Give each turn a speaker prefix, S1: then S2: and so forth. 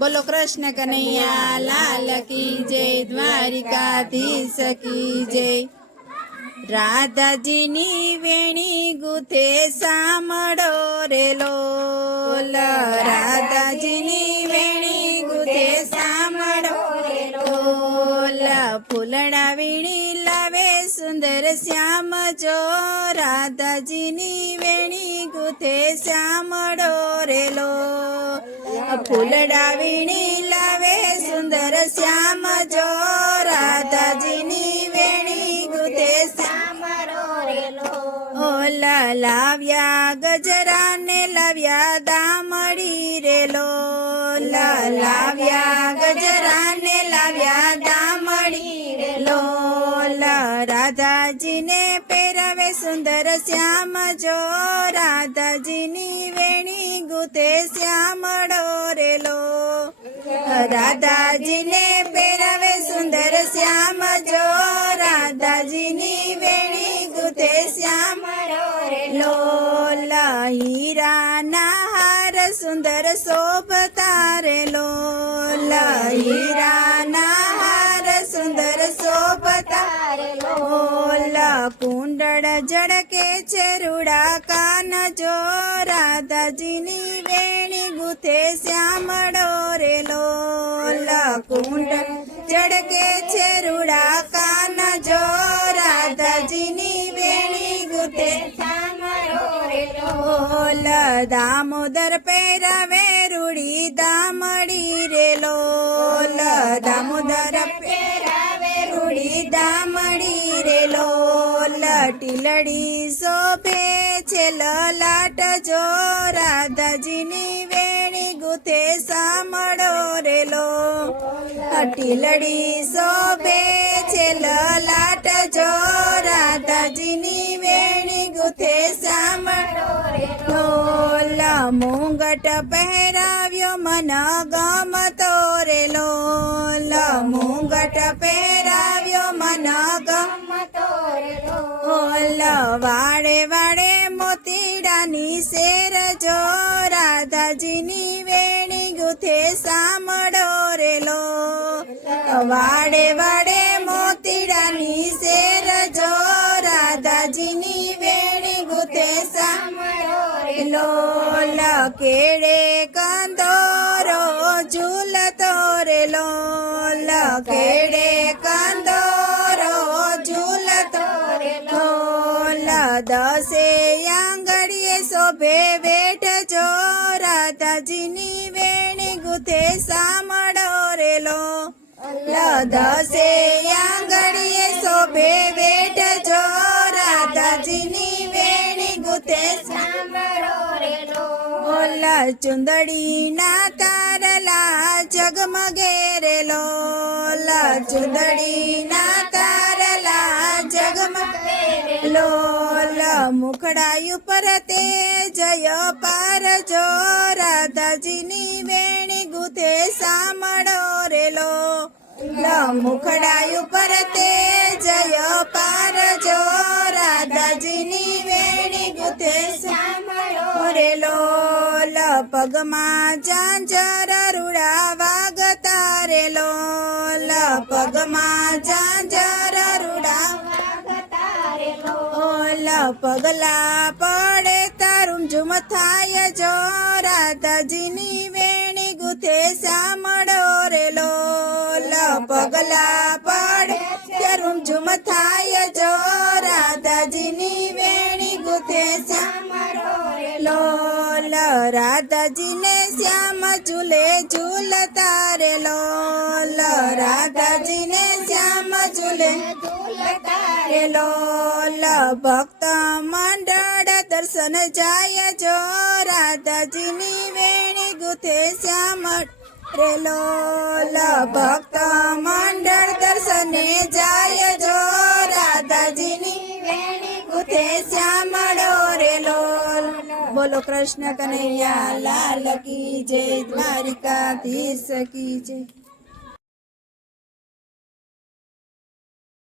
S1: બોલો કૃષ્ણ કનૈયા, લાલ કી જય દ્વારિકાધીશ કી જય. રાધાજીની વેણી ગુથે સાંભળો રે લોલ. રાધાજીની વેણી ગુથે સાંભળો રે લોલ. ફૂલડા વીણી લાવે સુંદર શ્યામ જો. રાધાજીની વેણી ગુથે શ્યામળો રે લો ફૂલડા વીણી લાવે સુંદર શ્યામ જો રાધાજીની વેણી ગુથે શ્યામ ઓલા લાવ્યા ગજરા ને લાવ્યા દામડી રે લો લાવ્યા ગજરા ને લાવ્યા દામડી રે લો રાધાજીને પહેરાવે સુંદર શ્યામ જો રાધાજીની વેણી રે લો રાધાજીને પહેરાવે સુંદર શ્યામ. જો રાધાજીની વેણી ગુથે શ્યામ. લોલ હીરાના હાર સુંદર શોભતા રે લોલ હીરાના હાર સુંદર શોભતા રે લોલ કુંડળ જડકે છે રૂડા કાન. જો રાધાજીની વેણી ગુથે શ્યામ. રે કુંડળ ચડકે છે રૂડા કાન જો રાધાજીની વેણી ગુથે લોલ દામોદર પહેરાવે રૂડી દામડી રે લોલ દામોદર પહેરાવે રૂડી દામડી રે લોલ ટીલડી શોભે છે લલાટ જો રાધાજીની ટીલડી શોભે છે, લલાટ જો રાધાજીની વેણી ગુથે સાંભળો રે લોલ મુંગટ પહેરાવ્યો મન ગમતો રે લોલ. મુંગટ પહેરાવ્યો મન ગમતો રે લોલ. વાડે વાડે મોતીડાની શેર જો રાધાજીની વેણી ગુથે સાંભળો રે લો વાડે વાડે મોતીડાની શેર જો રાધાજીની વેણી ગુતે સાંભળો રે લોલ કેડે કંદોરો, ઝૂલતો રે લો કેડે કંદોરો, ઝૂલતો રે લો દસે આંગળીએ શોભે વેઠ જો રાધાજીની વેણી ગુથે લો દસે આંગળીએ શોભે બેઠ રાધાજીની વેણી ગુથે સાંભળો રે લો ઓલા ચુંદડી ના તારલા જગમગે રે લો ચુંદડી ના તારલા જગમગે લોલ મુખડાયુ પર તે જય પાર જો રાધાજીની વેણી ગુથે સાંભળો રે લો મુખડાયુ પર તે જય પાર જો, રાધાજીની વેણી ગુથે સાંભળો. લોલ પગમાં ઝાંઝર રૂડા વાગતા રે લોલ પગમાં ઝાંઝર રૂડા પગલા પડે તારું ઝુમ થાય જો, રાધાજીની વેણી ગુથે સાંભળો રે લોલ, પગલા પડે તારું ઝુમ થાય જો રાધાજીની વેણી ગુથે. સાંભળો રે લોલ, રાધાજીને શ્યામ ઝૂલે, ઝૂલતા રે લોલ, રાધાજીને શ્યામ ઝૂલે રે લોલ. ભક્ત મંડળ દર્શન જાય જો રાધાજીની વેણી ગુથે શ્યામ રેલો ભક્ત મંડળ દર્શને જાય જો રાધાજીની વેણી ગુથે શ્યામળો. રેલો બોલો કૃષ્ણ કનૈયા, લાલ કી જય, દ્વારિકાધીશ કી જય.